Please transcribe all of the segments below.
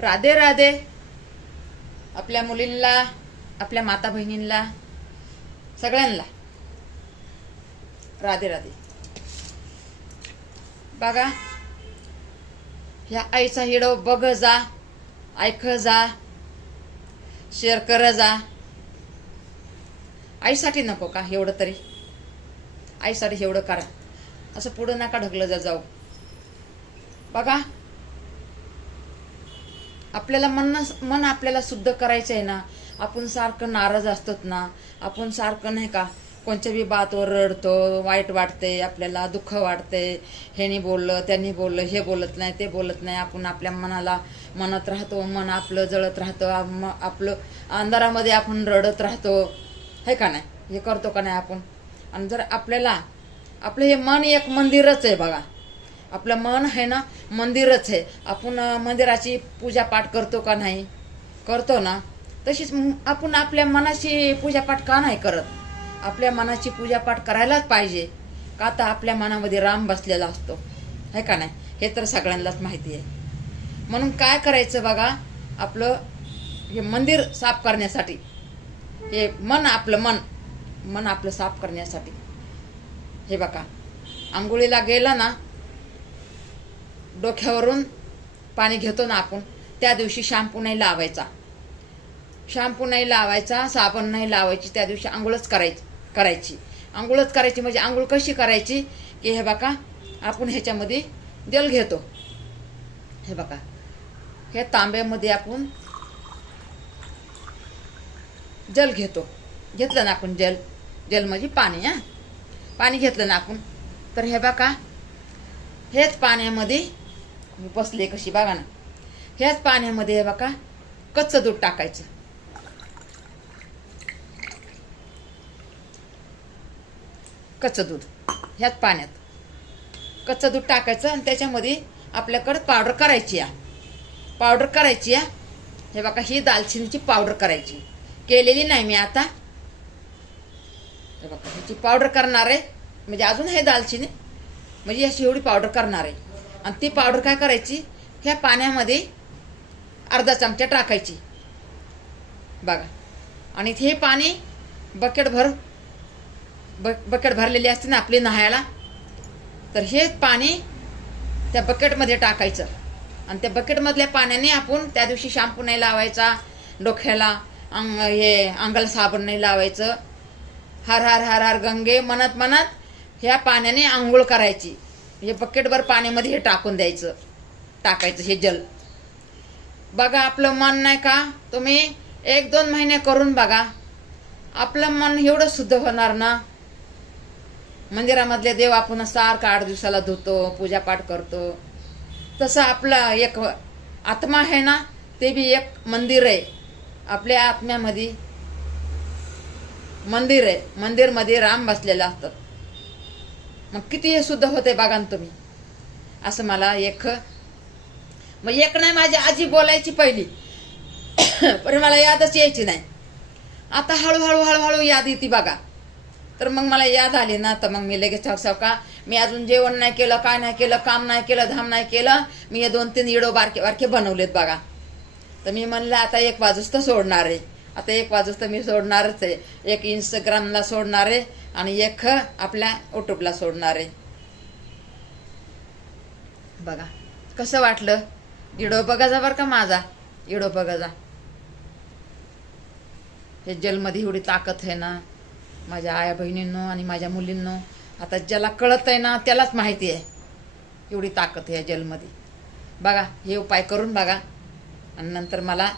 राधे राधे आपल्या मुलींना, आपल्या माता बहिणींना, सगळ्यांना राधे राधे. बघा, ह्या आईचा हिडो बघ जा, ऐक जा, शेअर कर जा. आईसाठी नको का एवढं तरी? आईसाठी एवढं करा. असं पुढं नका ढकलं जाऊ. बघा, आपल्याला मन आपल्याला शुद्ध करायचं आहे ना. आपण सारखं नाराज असतोत ना, आपण सारखं नाही का कोणत्या बी बातवर रडतो, वाईट वाटते आपल्याला, दुःख वाटते. ह्यानी बोललं, त्यांनी बोललं, हे बोलत नाही, ते बोलत नाही. आपण आपल्या मनाला म्हणत राहतो, मन आपलं जळत राहतं, आपलं अंधारामध्ये आपण रडत राहतो, है का नाही? हे करतो का नाही आपण? आणि जर आपल्याला आपलं हे मन एक मंदिरच आहे बघा. आपलं मन आहे ना मंदिरच आहे. आपण मंदिराची पूजापाठ करतो का नाही? करतो ना. तशीच आपण आपल्या मनाची पूजापाठ का नाही करत? आपल्या मनाची पूजापाठ करायलाच पाहिजे का? तर आपल्या मनामध्ये राम बसलेला असतो, है का नाही? हे तर सगळ्यांनाच माहिती आहे. म्हणून काय करायचं बघा, आपलं हे मंदिर साफ करण्यासाठी, हे मन आपलं साफ करण्यासाठी, हे बघा, आंघोळीला गेलं ना, डोक्यावरून पाणी घेतो ना आपण, त्या दिवशी शॅम्पू नाही लावायचा, साबण नाही लावायची. त्या दिवशी आंघोळच करायची. आंघोळच करायची म्हणजे आंघोळ कशी करायची की हे बघा, आपण ह्याच्यामध्ये जल घेतो. हे बघा, ह्या तांब्यामध्ये आपण जल घेतलं ना आपण, जल म्हणजे पाणी. पाणी घेतलं ना आपण, तर हे बघा, हेच पाण्यामध्ये मी बसले कशी बघा ना, ह्याच पाण्यामध्ये हे बघा कच्चं दूध टाकायचं. कच्चं दूध ह्याच पाण्यात कच्चं दूध टाकायचं आणि त्याच्यामध्ये आपल्याकडे पावडर करायची. हे बघा, ही दालचिनीची पावडर करायची. केलेली नाही मी आता. हे बघा, ह्याची पावडर करणार आहे. म्हणजे अजून हे दालचिनी म्हणजे अशी एवढी पावडर करणार आहे. आणि ती पावडर काय करायची, ह्या पाण्यामध्ये अर्धा चमचा टाकायची बघा. आणि हे पाणी बकेट भरलेली असते ना आपली नहायला, तर हे पाणी त्या बकेटमध्ये टाकायचं. आणि त्या बकेटमधल्या पाण्याने आपण त्या दिवशी शॅम्पू नाही लावायचा, डोक्याला अंगाला साबण नाही लावायचं. हर हर हर हर गंगे म्हणत ह्या पाण्याने आंघोळ करायची. हे बकेटभर पाण्यामध्ये हे टाकायचं हे जल. बघा, आपलं मन नाही का, तुम्ही 1-2 महिने करून बघा, आपलं मन एवढं शुद्ध होणार ना. मंदिरामधले देव आपण सारखं 8 दिवसाला धुतो, पूजापाठ करतो. तसं आपला एक आत्मा आहे ना, ते बी एक मंदिर आहे. आपल्या आत्म्यामध्ये मंदिर आहे. मंदिरमध्ये राम बसलेले असतात. मग किती हे शुद्ध होते बघा ना तुम्ही. असं मला एक नाही, माझी आजी बोलायची पहिली, पण मला यादच यायची नाही. आता हळूहळू याद येते बघा. तर मग मला याद आली ना, तर मग मी लगेच का मी अजून जेवण नाही केलं, काय नाही केलं, काम नाही केलं, धाम नाही केलं. मी हे 2-3 इडो बारके बनवलेत बघा. तर मी म्हणलं आता 1 वाजूस तर सोडणार आहे. आता 1 वाजूस तर मी सोडणारच आहे. एक इंस्टाग्रामला सोडणार आहे आणि एक आपल्या यूट्यूबला सोडणार आहे. बघा कसं वाटलं. इडो बघा जा बरं का, माझा इडो बघा जा. हे जलमध्ये एवढी ताकद आहे ना माझ्या आया बहिणींनो आणि माझ्या मुलींनो. आता ज्याला कळत आहे ना त्यालाच माहिती आहे एवढी ताकद आहे या जलमध्ये. बघा, हे उपाय करून बघा आणि नंतर मला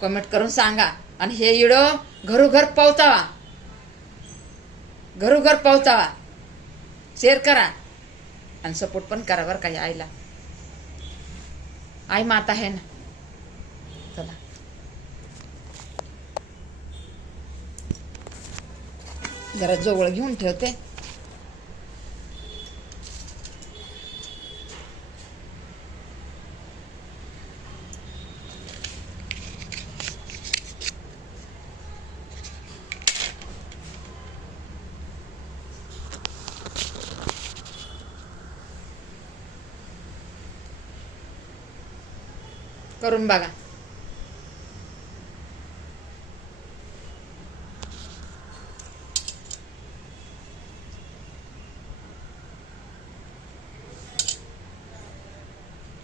कमेंट करून सांगा. आणि हे इडो घरोघर पोहोचावा, शेअर करा आणि सपोर्ट पण करा बरं का. आईला आई माता आहे ना. चला, जरा जवळ घेऊन ठेवते. करून बघा.